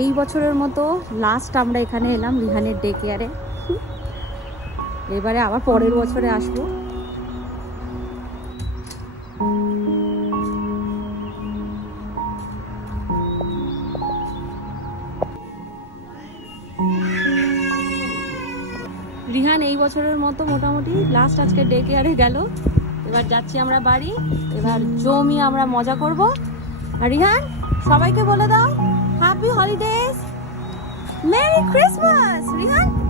এই বছরের মতো লাস্ট আমরা এখানে এলাম রিহানের ডে কেয়ারে। এবারে আবার পরের বছরে আসবো। রিহান এই বছরের মতো মোটামুটি লাস্ট আজকে ডে কেয়ারে গেল। এবার যাচ্ছি আমরা বাড়ি, এবার জমিয়ে আমরা মজা করব। আর রিহান সবাইকে বলে দাও happy holidays, merry Christmas Rihan.